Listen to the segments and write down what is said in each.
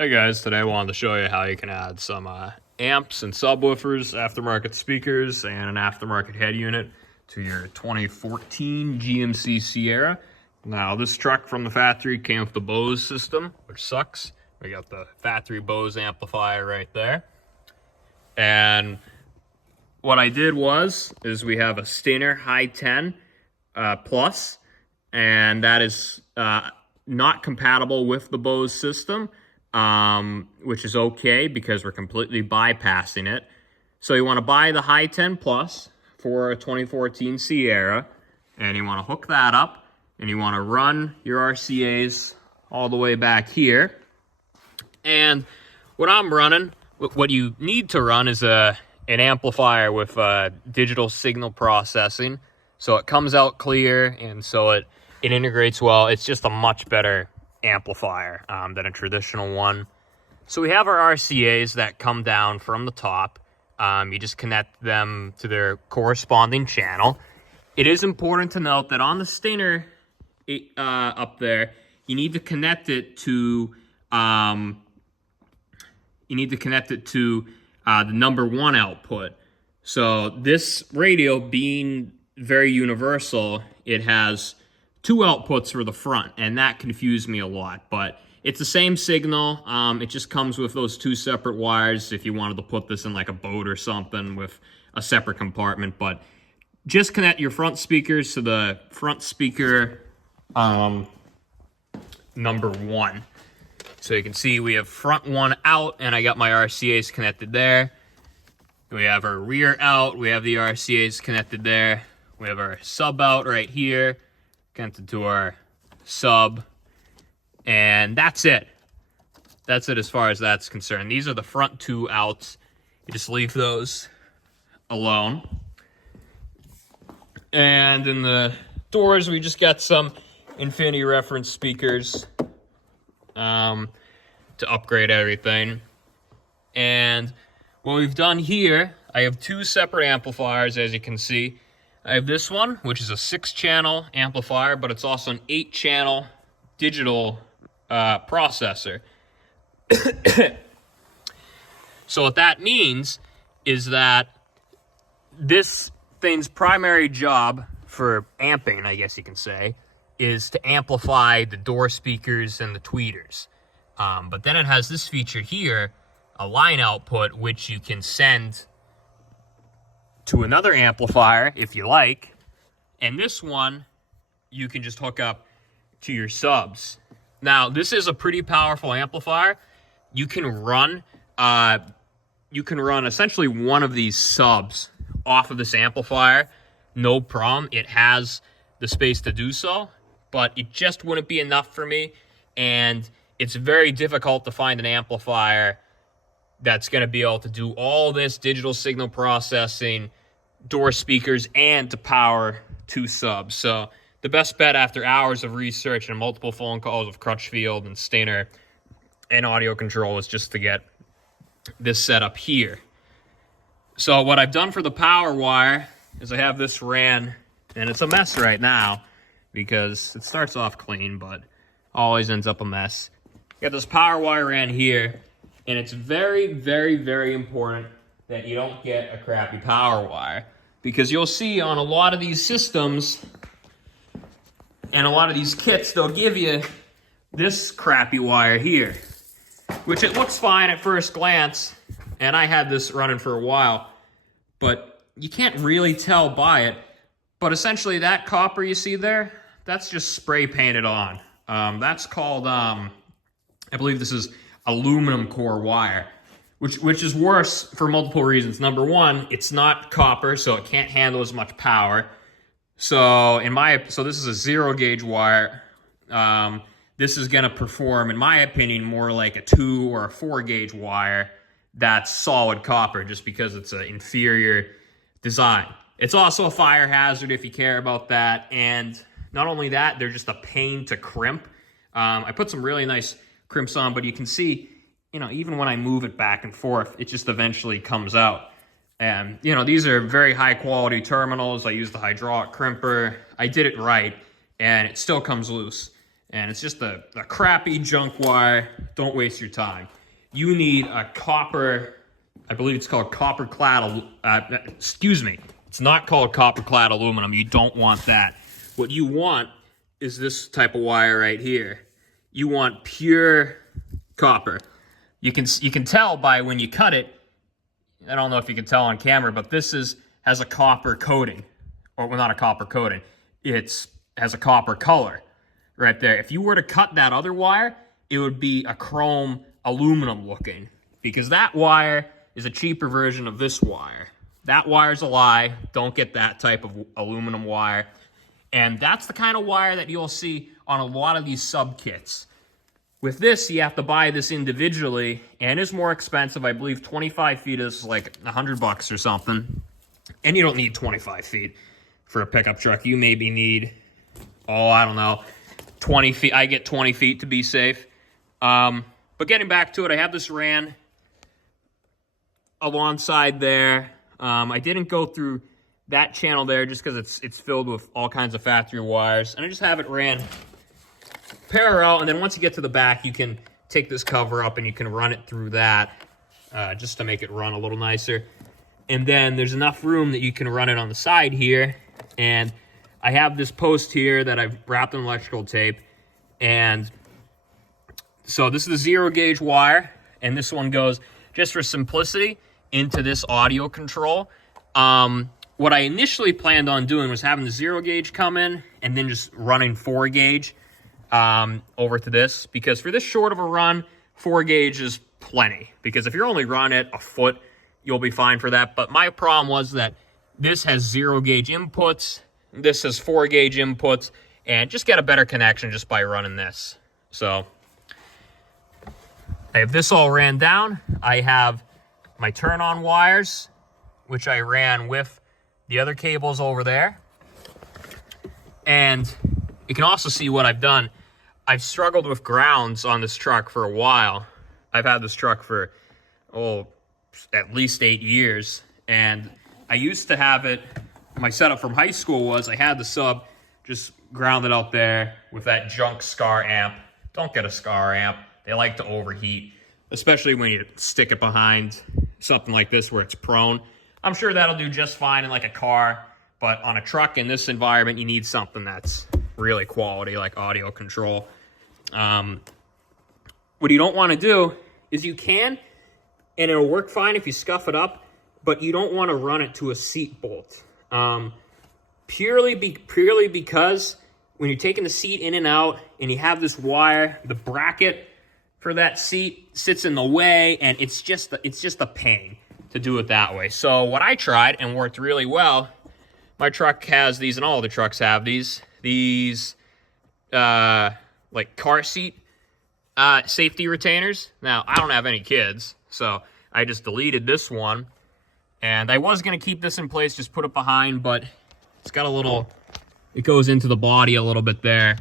Hey guys, today I wanted to show you how you can add some amps and subwoofers, aftermarket speakers, and an aftermarket head unit to your 2014 GMC Sierra. Now this truck from the factory came with the Bose system, which sucks. We got the factory Bose amplifier right there. And what I did is we have a Steiner High 10 Plus, and that is not compatible with the Bose system. Which is okay because we're completely bypassing it. So you want to buy the High 10 Plus for a 2014 Sierra, and you want to hook that up, and you want to run your RCAs all the way back here. And what I'm running, what you need to run is an amplifier with digital signal processing, so it comes out clear, and so it integrates well. It's just a much better amplifier than a traditional one. So we have our RCAs that come down from the top. You just connect them to their corresponding channel. It is important to note that on the Steiner up there, you need to connect it to the number one output. So this radio being very universal, it has two outputs for the front, and that confused me a lot, but it's the same signal. It just comes with those two separate wires if you wanted to put this in like a boat or something with a separate compartment. But just connect your front speakers to the front speaker number one. So you can see we have front one out, and I got my RCAs connected there. We have our rear out, we have the RCAs connected there. We have our sub out right here, connected to our sub, and that's it. That's it as far as that's concerned. These are the front two outs. You just leave those alone. And in the doors, we just got some Infinity reference speakers to upgrade everything. And what we've done here, I have two separate amplifiers, as you can see. I have this one, which is a 6-channel amplifier, but it's also an 8-channel digital processor. So what that means is that this thing's primary job for amping, I guess you can say, is to amplify the door speakers and the tweeters. But then it has this feature here, a line output, which you can send to another amplifier if you like, and this one you can just hook up to your subs. Now this is a pretty powerful amplifier. You can run essentially one of these subs off of this amplifier, no problem. It has the space to do so, but it just wouldn't be enough for me, and it's very difficult to find an amplifier that's going to be able to do all this digital signal processing, door speakers, and to power two subs. So the best bet after hours of research and multiple phone calls with Crutchfield and Steiner and audio control is just to get this set up here. So what I've done for the power wire is I have this ran, and it's a mess right now because it starts off clean, but always ends up a mess. Got this power wire ran here, and it's very, very, very important that you don't get a crappy power wire, because you'll see on a lot of these systems and a lot of these kits, they'll give you this crappy wire here, which it looks fine at first glance, and I had this running for a while, but you can't really tell by it. But essentially that copper you see there, that's just spray painted on. That's called, I believe this is aluminum core wire, which is worse for multiple reasons. Number one, it's not copper, so it can't handle as much power. So this is a 0 gauge wire. This is going to perform, in my opinion, more like a 2 or a 4 gauge wire that's solid copper, just because it's an inferior design. It's also a fire hazard if you care about that, and not only that, they're just a pain to crimp. I put some really nice crimps on, but you can see, even when I move it back and forth, it just eventually comes out. And, these are very high quality terminals. I used the hydraulic crimper. I did it right, and it still comes loose. And it's just a crappy junk wire. Don't waste your time. You need a copper, I believe it's called copper clad, excuse me, it's not called copper clad aluminum. You don't want that. What you want is this type of wire right here. You want pure copper. You can tell by when you cut it, I don't know if you can tell on camera, but this has a copper coating. Or well, not a copper coating. It has a copper color right there. If you were to cut that other wire, it would be a chrome aluminum looking, because that wire is a cheaper version of this wire. That wire's a lie. Don't get that type of aluminum wire. And that's the kind of wire that you'll see on a lot of these sub kits. With this, you have to buy this individually, and it's more expensive. I believe 25 feet is like $100 or something. And you don't need 25 feet for a pickup truck. You maybe need, I don't know, 20 feet. I get 20 feet to be safe. But getting back to it, I have this ran alongside there. I didn't go through that channel there just because it's filled with all kinds of factory wires. And I just have it ran parallel. And then once you get to the back, you can take this cover up and you can run it through that just to make it run a little nicer. And then there's enough room that you can run it on the side here. And I have this post here that I've wrapped in electrical tape. And so this is the 0 gauge wire, and this one goes, just for simplicity, into this audio control. What I initially planned on doing was having the 0 gauge come in and then just running 4 gauge over to this, because for this short of a run, 4 gauge is plenty. Because if you're only running it a foot, you'll be fine for that. But my problem was that this has 0 gauge inputs, this has 4 gauge inputs, and just get a better connection just by running this. So I have this all ran down. I have my turn-on wires, which I ran with the other cables over there. And you can also see what I've done. I've struggled with grounds on this truck for a while. I've had this truck for, at least 8 years. And I used to have it, my setup from high school was I had the sub just grounded out there with that junk Scar amp. Don't get a Scar amp. They like to overheat, especially when you stick it behind something like this where it's prone. I'm sure that'll do just fine in like a car, but on a truck in this environment, you need something that's really quality, like audio control. What you don't want to do is you can, and it'll work fine if you scuff it up, but you don't want to run it to a seat bolt. Purely because when you're taking the seat in and out and you have this wire, the bracket for that seat sits in the way, and it's just a pain to do it that way. So what I tried and worked really well, my truck has these, and all the trucks have these like car seat safety retainers. Now, I don't have any kids, so I just deleted this one, and I was going to keep this in place, just put it behind, but it's got a little, it goes into the body a little bit there,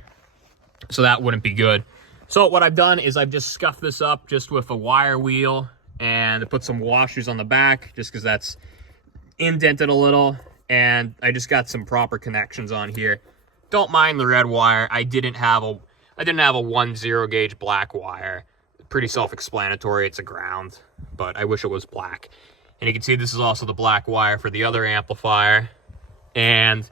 so that wouldn't be good. So what I've done is I've just scuffed this up just with a wire wheel, and I put some washers on the back just because that's indented a little, and I just got some proper connections on here. Don't mind the red wire. I didn't have a 1/0 gauge black wire. Pretty self-explanatory. It's a ground, but I wish it was black. And you can see this is also the black wire for the other amplifier. And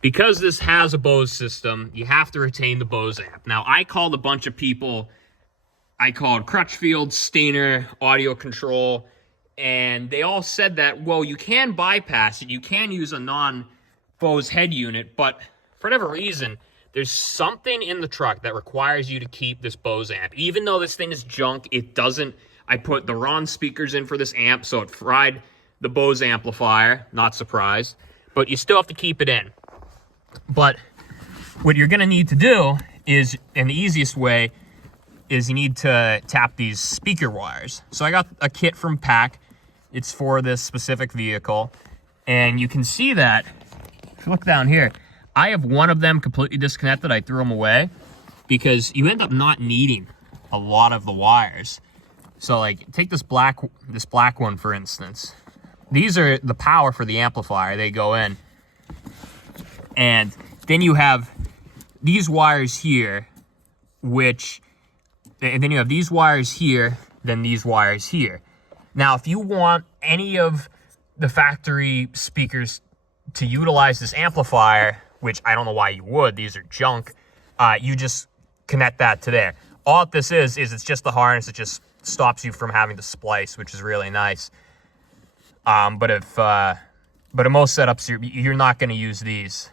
because this has a Bose system, you have to retain the Bose amp. Now, I called a bunch of people. I called Crutchfield, Stainer, Audio Control, and they all said that, well, you can bypass it. You can use a non-Bose head unit, but for whatever reason, there's something in the truck that requires you to keep this Bose amp. Even though this thing is junk, it doesn't. I put the Ron speakers in for this amp, so it fried the Bose amplifier. Not surprised. But you still have to keep it in. But what you're going to need to do is, and the easiest way, is you need to tap these speaker wires. So I got a kit from PAC. It's for this specific vehicle. And you can see that, if you look down here, I have one of them completely disconnected. I threw them away because you end up not needing a lot of the wires. So like, take this black one, for instance. These are the power for the amplifier. They go in. And then you have these wires here, and then you have these wires here, then these wires here. Now, if you want any of the factory speakers to utilize this amplifier, which I don't know why you would, these are junk, you just connect that to there. All this is it's just the harness. It just stops you from having to splice, which is really nice. But in most setups, you're not going to use these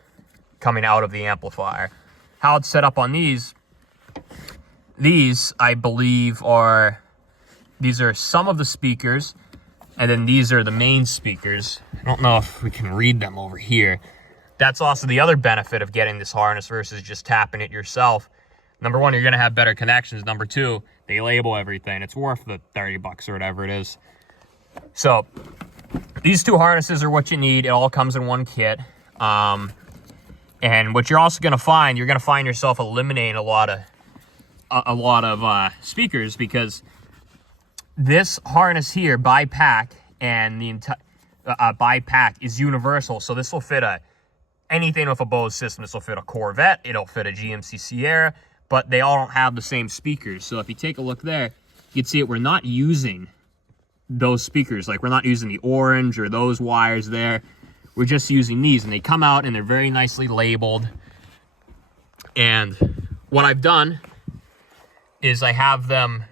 coming out of the amplifier. How it's set up on these, I believe these are some of the speakers, and then these are the main speakers. I don't know if we can read them over here. That's also the other benefit of getting this harness versus just tapping it yourself. Number one, you're going to have better connections. Number two, they label everything. It's worth the 30 bucks or whatever it is. So these two harnesses are what you need. It all comes in one kit. And what you're also going to find, you're going to find yourself eliminating a lot of speakers, because this harness here, bi-pack, and the entire bi-pack is universal. So this will fit anything with a Bose system. This will fit a Corvette. It'll fit a GMC Seirra, but they all don't have the same speakers. So if you take a look there, you can see it. We're not using those speakers. Like, we're not using the orange or those wires there. We're just using these, and they come out and they're very nicely labeled. And what I've done is I have them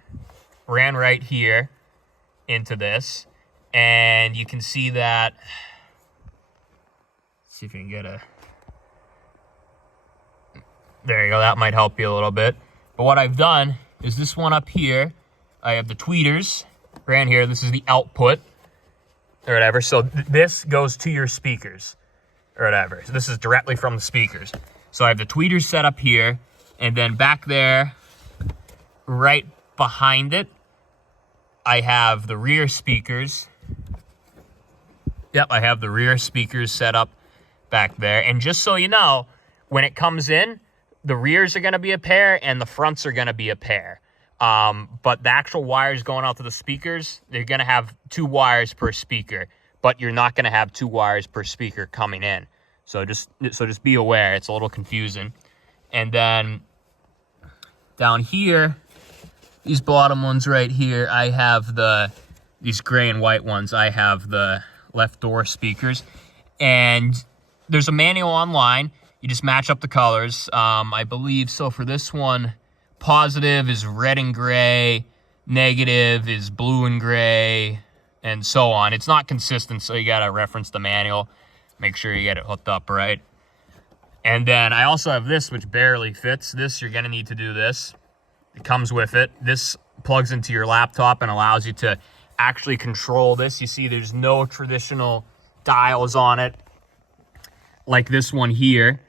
ran right here into this, and you can see that. Let's see if you can get there you go. That might help you a little bit. But what I've done is this one up here, I have the tweeters ran here. This is the output or whatever. So this goes to your speakers or whatever. So this is directly from the speakers. So I have the tweeters set up here, and then back there, right behind it, I have the rear speakers. Yep, I have the rear speakers set up back there. And just so you know, when it comes in, the rears are going to be a pair and the fronts are going to be a pair. But the actual wires going out to the speakers, they're going to have 2 wires per speaker, but you're not going to have 2 wires per speaker coming in. So just be aware. It's a little confusing. And then down here, these bottom ones right here, I have these gray and white ones. I have the left door speakers, and there's a manual online. You just match up the colors. I believe so. For this one, positive is red and gray, negative is blue and gray, and so on. It's not consistent, so you gotta reference the manual. Make sure you get it hooked up right. And then I also have this, which barely fits. This, you're gonna need to do this. It comes with it. This plugs into your laptop and allows you to actually control this. You see there's no traditional dials on it like this one here.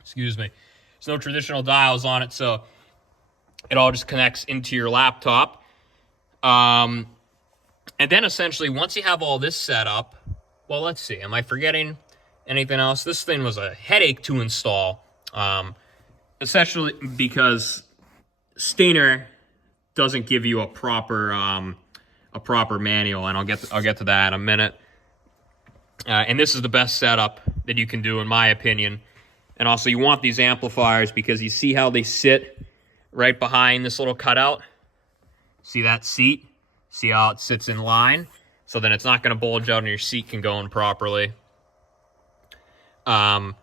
Excuse me. There's no traditional dials on it, so it all just connects into your laptop. And then essentially, once you have all this set up, well, let's see. Am I forgetting anything else? This thing was a headache to install, essentially because Steiner doesn't give you a proper manual, and I'll get to that in a minute. And this is the best setup that you can do, in my opinion. And also, you want these amplifiers because you see how they sit right behind this little cutout? See that seat? See how it sits in line? So then it's not going to bulge out and your seat can go in properly. Let's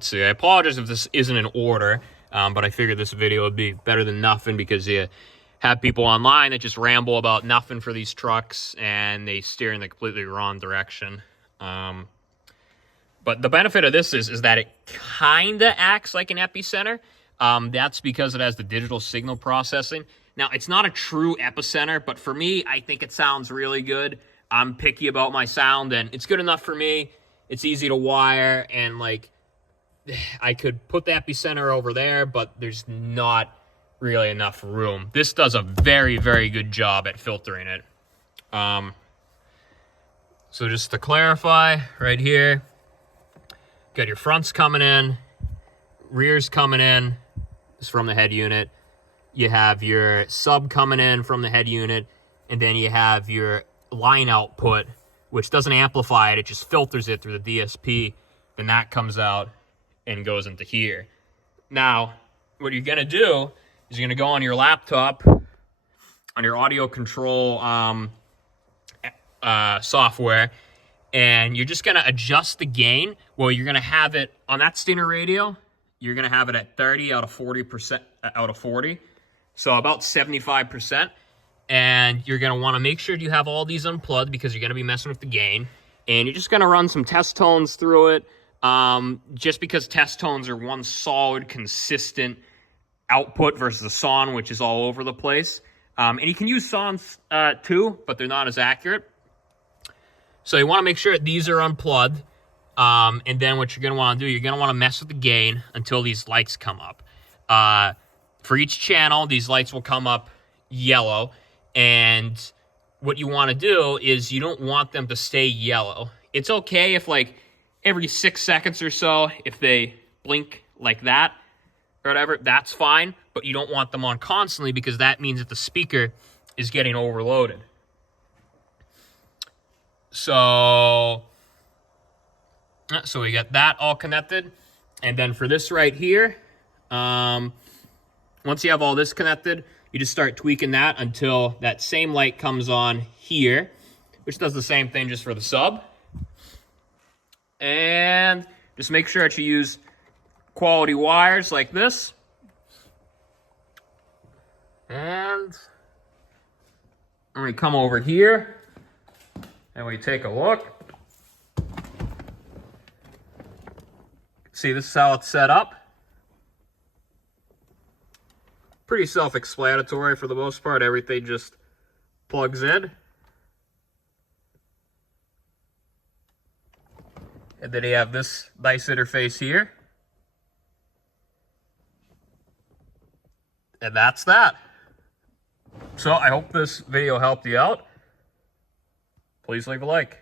see. I apologize if this isn't in order, but I figured this video would be better than nothing, because you have people online that just ramble about nothing for these trucks and they steer in the completely wrong direction. But the benefit of this is that it kind of acts like an epicenter. That's because it has the digital signal processing. Now, it's not a true epicenter, but for me, I think it sounds really good. I'm picky about my sound, and it's good enough for me. It's easy to wire, and like, I could put the epicenter over there, but there's not really enough room. This does a very, very good job at filtering it. So just to clarify, right here, got your fronts coming in, rears coming in. This is from the head unit. You have your sub coming in from the head unit, and then you have your line output, which doesn't amplify it. It just filters it through the DSP then that comes out and goes into here. Now, what you're going to do is you're going to go on your laptop, on your audio control software, and you're just going to adjust the gain. Well, you're going to have it on that Stinger radio. You're going to have it at 30 out of 40%, out of 40. So about 75%. And you're going to want to make sure you have all these unplugged because you're going to be messing with the gain. And you're just going to run some test tones through it. Just because test tones are one solid, consistent output versus a sawn, which is all over the place. And you can use sawns too, but they're not as accurate. So you want to make sure these are unplugged. And then what you're going to want to do, you're going to want to mess with the gain until these lights come up. For each channel, these lights will come up yellow. And what you want to do is you don't want them to stay yellow. It's okay if like every 6 seconds or so, if they blink like that or whatever, that's fine. But you don't want them on constantly because that means that the speaker is getting overloaded. So we got that all connected. And then for this right here, once you have all this connected, you just start tweaking that until that same light comes on here, which does the same thing just for the sub. And just make sure that you use quality wires like this. And we come over here and we take a look. See, this is how it's set up. Pretty self-explanatory for the most part. Everything just plugs in. And then you have this nice interface here. And that's that. So I hope this video helped you out. Please leave a like.